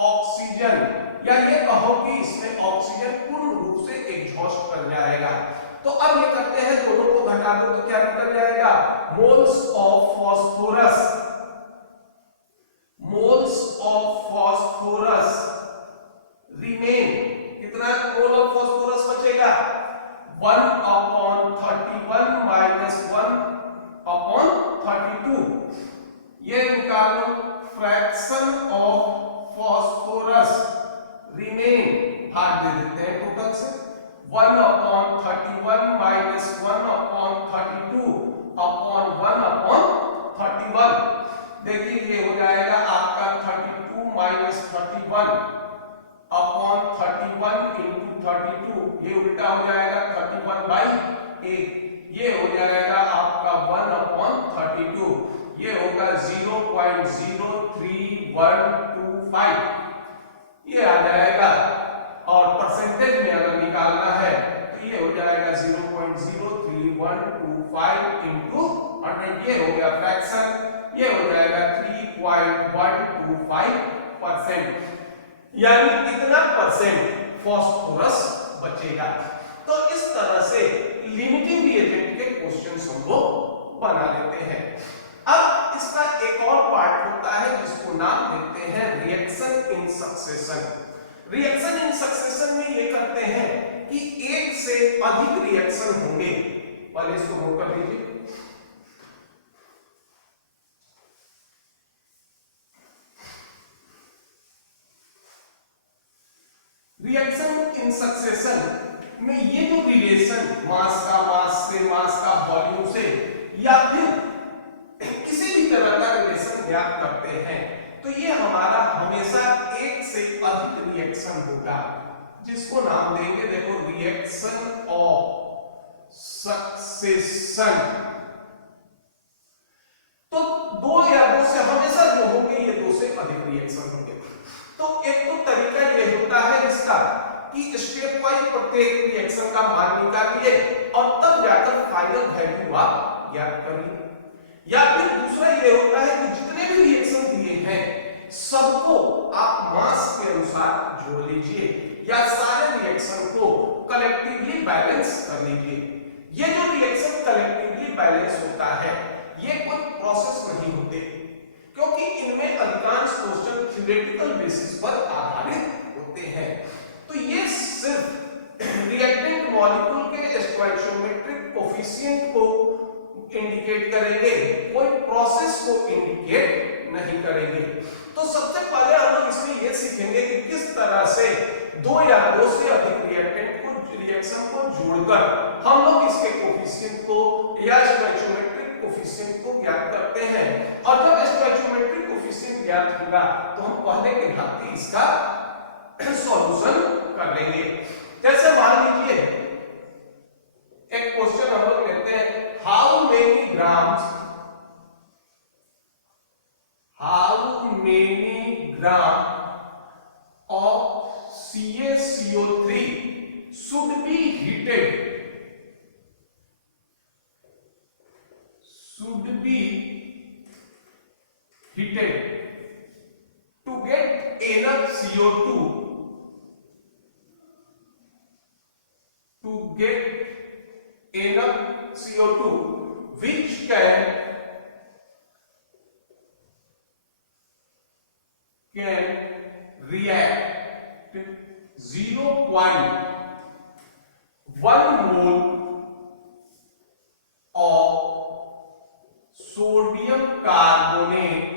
ऑक्सीजन, या ये कहो कि इसमें ऑक्सीजन पूर्ण रूप से एग्जॉस्ट कर जाएगा। तो अब ये करते हैं, दोनों को घटा दो तो क्या निकल जाएगा, moles of phosphorus, moles of phosphorus remain, कितना मोल ऑफ फॉस्फोरस बचेगा 1/31 माइनस 1/32, ये निकालो, फ्रैक्शन ऑफ फॉस्फोरस रिमेन भाग दे देते हैं टोटल से, 1/31 माइनस 1/32 अपॉन 1/31, देखिए ये हो जाएगा आपका 32 माइनस 31 अपॉन 31 इंटू 32, ये उल्टा हो जाएगा 31/8, ये हो जाएगा आपका 1/32, ये होगा 0.03125, ये आ जाएगा। और परसेंटेज में अगर निकालना है तो ये हो जाएगा 0.03125 इंटू 100, ये हो गया फ्रैक्शन, ये हो जाएगा 3.125%, यानी कितना परसेंट फास्फोरस बचेगा। तो इस तरह से लिमिटिंग रिएजेंट के क्वेश्चंस हम लोग बना लेते हैं। अब इसका एक और पार्ट होता है जिसको नाम देते हैं reaction in succession. Reaction in succession में ये करते हैं कि एक से अधिक रिएक्शन होंगे, पहले इसको नोट कर लीजिए, रिएक्शन इन सक्सेशन में ये जो रिलेशन मास से मास का वॉल्यूम से या फिर किसी भी तरह का रिलेशन ज्ञात करते हैं, तो ये हमारा हमेशा एक से अधिक रिएक्शन होगा, जिसको नाम देंगे, देखो रिएक्शन ऑफ सक्सेशन। तो दो या दो से हमेशा जो होंगे ये दो से अधिक रिएक्शन होंगे। तो एक तो तरीका ये होता है इसका कि स्टेप वाइज प्रत्येक रिएक्शन का मान निकालिए और तब जाकर फाइनल वैल्यू आप ज्ञात करिए, या फिर दूसरा ये होता है कि जितने भी रिएक्शन दिए हैं सबको आप मास के अनुसार जोड़ लीजिए या सारे रिएक्शन को कलेक्टिवली बैलेंस कर लीजिए। ये जो रिएक्शन कलेक्टिवली बैलेंस होता है ये कोई प्रोसेस नहीं होते, क्योंकि इनमें अधिकांश क्वेश्चन थ्योरेटिकल बेसिस पर आधारित होते हैं। तो ये सिर्फ रिएक्टेंट मॉलिक्यूल के स्टोइकियोमेट्रिक कोफिशिएंट को इंडिकेट करेंगे, कोई प्रोसेस को इंडिकेट नहीं करेंगे। तो सबसे पहले हम लोग इसमें ये सीखेंगे कि किस तरह से दो या दो से अधिक रिएक्शन को जोड़कर हम लोग इसके कोफिशिएंट को या स्टोइकियोमेट्रिक कोफिशिएंट को ज्ञात करते हैं। और जब स्टोइकियोमेट्रिक कोफिशिएंट ज्ञात होगा तो हम पहले के भांति इसका सॉल्यूशन कर लेंगे। जैसे मान लीजिए एक क्वेश्चन हम लोग लेते हैं, how many gram of CaCO3 should be heated to get enough CO2 which can can react 0.1 mole of sodium carbonate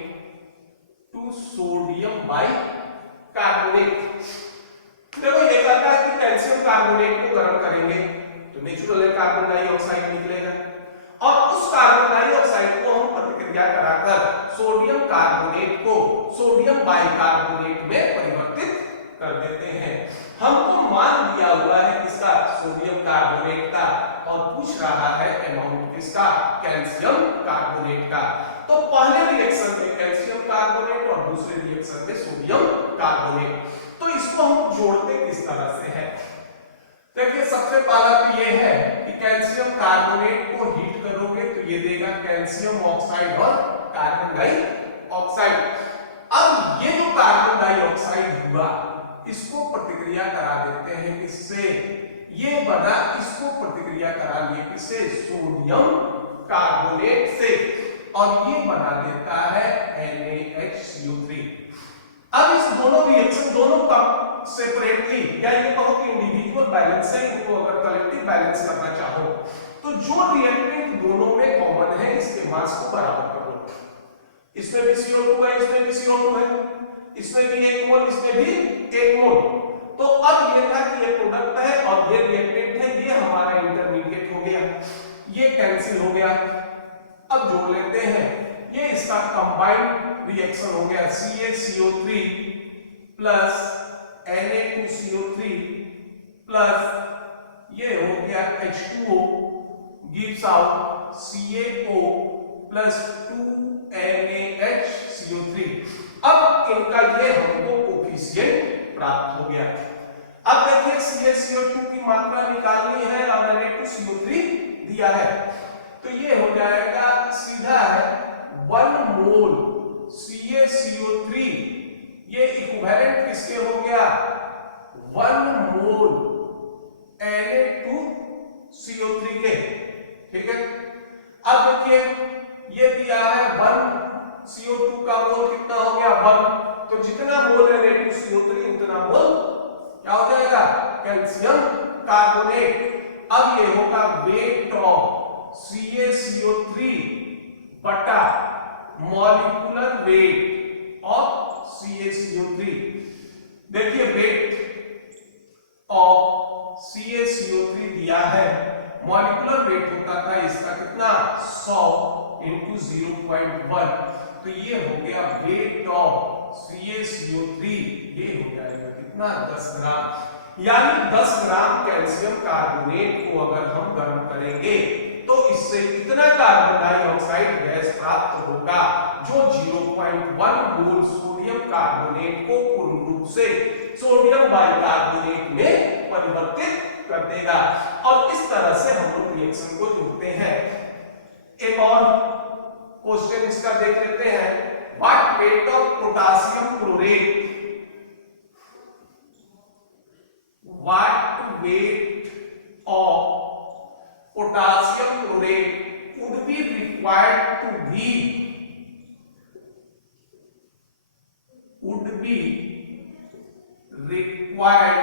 to sodium bicarbonate। देखो ये कहता है कि कैल्शियम कार्बोनेट को गर्म करेंगे तो नेचुरल है कार्बन डाइऑक्साइड निकलेगा, और उस कार्बन डाइऑक्साइड को हम प्रतिक्रिया कराकर सोडियम कार्बोनेट को सोडियम बाइकार्बोनेट में परिवर्तित कर देते हैं। हमको मान दिया हुआ है किसका, सोडियम कार्बोनेट का, और पूछ रहा है अमाउंट किसका, कैल्शियम कार्बोनेट का। तो पहले रिएक्शन में कैल्शियम कार्बोनेट और दूसरे रिएक्शन में सोडियम कार्बोनेट। तो इसको हम जोड़ते किस तरह से है, देखिए सबसे पहला तो ये है कि कैल्शियम कार्बोनेट को हीट करोगे तो ये देगा कैल्शियम ऑक्साइड और कार्बन डाइऑक्साइड। अब ये जो कार्बन डाइऑक्साइड हुआ इसको प्रतिक्रिया करा देते हैं किससे, ये बना, इसको प्रतिक्रिया करा लिए किससे, सोडियम कार्बोनेट से, और ये बना देता है NaHCO3। अब इस दोनों रिएक्शन दोनों का सेपरेटली या ये कहो कि इंडिविजुअल बैलेंस है, इनको अगर कलेक्टिव बैलेंस करना चाहो तो जो रिएक्टेंट दोनों में कॉमन है इसके मास को बराबर करो। इसमें भी CO2 है, इसमें भी CO2 है, इसमें भी 1 मोल, इसमें भी 1 मोल। तो अब ये था कि ये प्रोडक्ट है और ये रिएक्टेंट है, ये हमारा इंटरमीडिएट हो गया, ये कैंसिल हो गया। अब जोड़ लेते हैं, ये इसका कंबाइंड रिएक्शन हो गया CaCO3 प्लस Na2CO3 प्लस ये हो गया H2O gives out CaO plus 2NaHCO3। अब इनका ये हमको कोफिशिएंट प्राप्त हो गया। अब देखिए CaCO2 की मात्रा निकालनी है और Na2CO3 दिया है, तो ये हो जाएगा सीधा है 1 मोल CaCO3, ये इक्विवेलेंट किसके हो गया, 1 मोल Na2CO3 के, ठीक है। अब देखिए ये दिया है 1 CO2 का मोल कितना हो गया 1, तो जितना मोल Na2CO3 उतना मोल क्या हो जाएगा, कैल्शियम कार्बोनेट। अब ये होगा वेट ऑफ CaCO3 बटा मॉलिक्यूलर वेट ऑफ CaCO3। देखिए वेट ऑफ CaCO3 दिया है, मॉलिक्यूलर वेट होता था इसका कितना 100 इंटू 0.1, तो ये हो गया वेट ऑफ CaCO3, ये हो जाएगा कितना 10 ग्राम। यानी 10 ग्राम कैल्शियम कार्बोनेट को अगर हम गर्म करेंगे तो इससे इतना कार्बन डाइऑक्साइड गैस प्राप्त होगा जो 0.1 मोल सोडियम कार्बोनेट को पूर्ण रूप से सोडियम बाइकार्बोनेट में परिवर्तित कर देगा। और इस तरह से हम लोग रिएक्शन को जोड़ते हैं। एक और क्वेश्चन इसका देख लेते हैं, what weight of potassium chlorate, what weight of potassium chlorate would be required to give, would be required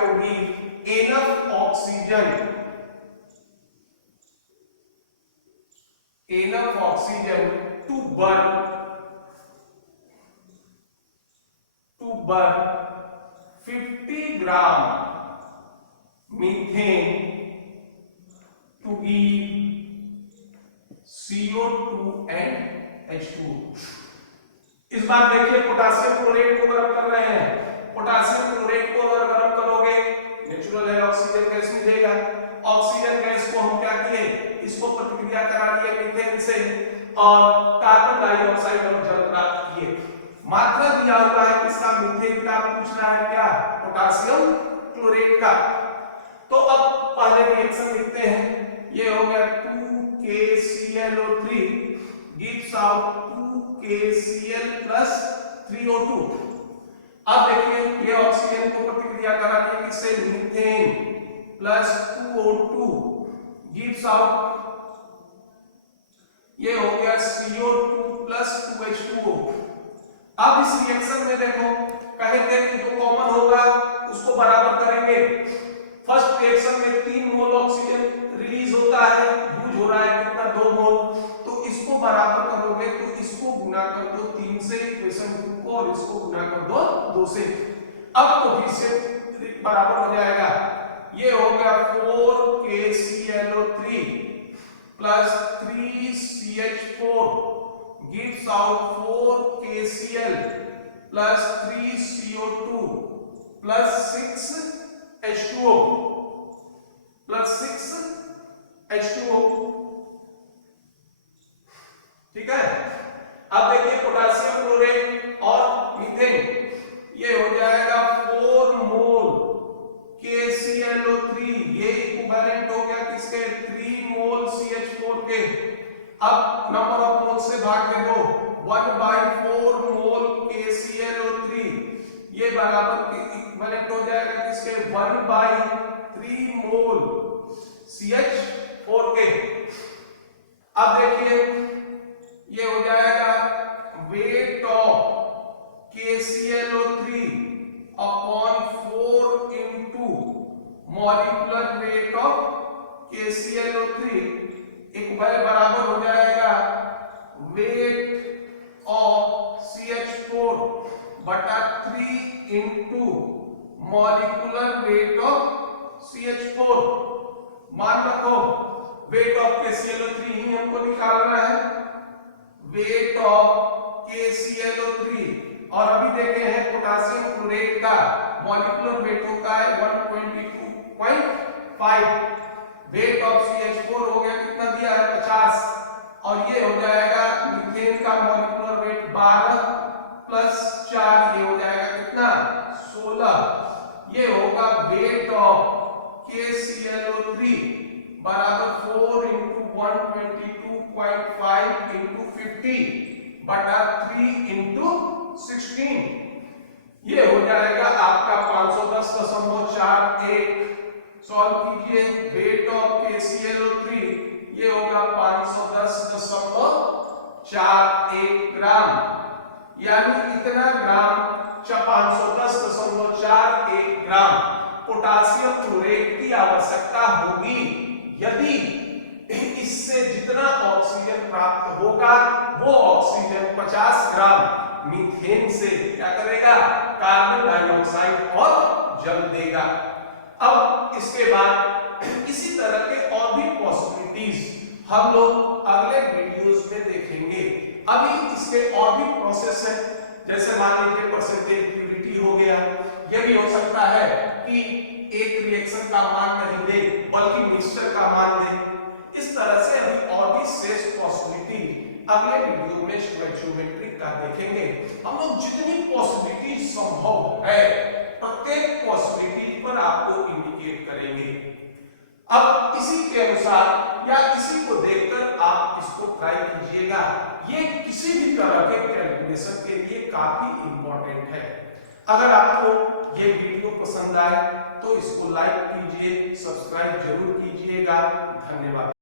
to give enough oxygen to burn 50 gram methane to give CO2 and H2O। इस बार देखिए potassium chlorate को गर्म कर रहे हैं, potassium chlorate को अगर गर्म करोगे नेचुरल है ऑक्सीजन गैस मिलेगा, ऑक्सीजन गैस को हम क्या किए, इसको प्रतिक्रिया करा दिए मीथेन से और कार्बन डाइऑक्साइड और जल प्राप्त किए। मात्रा दिया हुआ है किसका, मीथेन का, पूछ रहा है क्या, पोटासियम क्लोरेट का। तो अब पहले रिएक्शन लिखते हैं, ये हो गया 2KClO3 gives out 2KCl plus 3O2। अब देखिए ये ऑक्सीजन को प्रतिक्रिया करा दिया किससे, methane plus 2O2 gives out, ये हो गया CO2 plus 2H2O। अब इस रिएक्शन में देखो कहेंगे कि जो कॉमन होगा उसको बराबर करेंगे। फर्स्ट रिएक्शन में 3 मोल ऑक्सीजन रिलीज होता है, यूज हो रहा है कितना 2 मोल, तो इसको बराबर करोगे तो इसको गुना कर दो 3 से इक्वेशन 2 को और इसको गुना कर दो 2 से। अब तो फिर से बराबर हो जाएगा, ये हो गया 4KClO3 plus 3CH4 gives out 4KCl plus 3CO2 plus 6H2O plus 6H2O। ठीक है, अब देखिए पोटेशियम क्लोराइड और मीथेन, ये हो जाएगा 4 मोल KClO3, ये इक्विवेलेंट हो गया किसके 3 मोल CH4 के। अब नंबर ऑफ मोल से भाग दे दो, 1/4 मोल KClO3, ये बराबर इक्विवेलेंट हो जाएगा किसके 1/3 मोल CH4 के। अब देखिए ये हो जाएगा weight of KClO3 upon 4 into molecular weight of KClO3 equal बराबर हो जाएगा वेट ऑफ CH4 बटा 3 into molecular weight of CH4। मान रखो वेट ऑफ KClO3 ही हमको निकालना है, वेट ऑफ KClO3, और अभी देखे हैं पोटेशियम क्लोराइड का मॉलिक्यूलर वेट होता है 122.5, वेट ऑफ CH4 हो गया कितना दिया है 50, और ये हो जाएगा मीथेन का मॉलिक्यूलर वेट 12 प्लस 4, ये हो जाएगा कितना 16, ये होगा वेट ऑफ KClO3 बराबर 4 इंटू 122.5 इंटू 50 बटा 3 इंटू 16, ये हो जाएगा आपका 510.41। सॉल्व कीजिए, वेट ऑफ KClO3 ये होगा 510.41 ग्राम, यानी इतना ग्राम 510.41 ग्राम पोटेशियम क्लोराइड की आवश्यकता होगी यदि इससे जितना ऑक्सीजन प्राप्त होगा वो ऑक्सीजन 50 ग्राम मीथेन से क्या करेगा, कार्बन डाइऑक्साइड और जल देगा। अब इसके बाद इसी तरह के और भी पॉसिबिलिटीज हम लोग अगले वीडियोस में देखेंगे। अभी इसके और भी प्रोसेस है, जैसे मान लीजिए परसेंटेज प्यूरिटी हो गया, यह भी हो सकता है कि एक रिएक्शन का मान नहीं दे बल्कि मिक्सचर का मान दे। इस तरह से अभी और भी शेष पॉसिबिलिटी अगले वीडियो में स्टोइचियोमेट्री का देखेंगे। हम लोग जितनी पॉसिबिलिटी संभव है प्रत्येक पॉसिबिलिटी पर आपको इंडिकेट करेंगे। अब इसी के अनुसार या इसी को देखकर आप इसको ट्राई कीजिएगा, ये किसी भी तरह के कैलकुलेशन के लिए काफी इंपॉर्टेंट है। अगर आपको ये वीडियो पसंद आए तो इसको लाइक कीजिए, सब्सक्राइब जरूर कीजिएगा। धन्यवाद।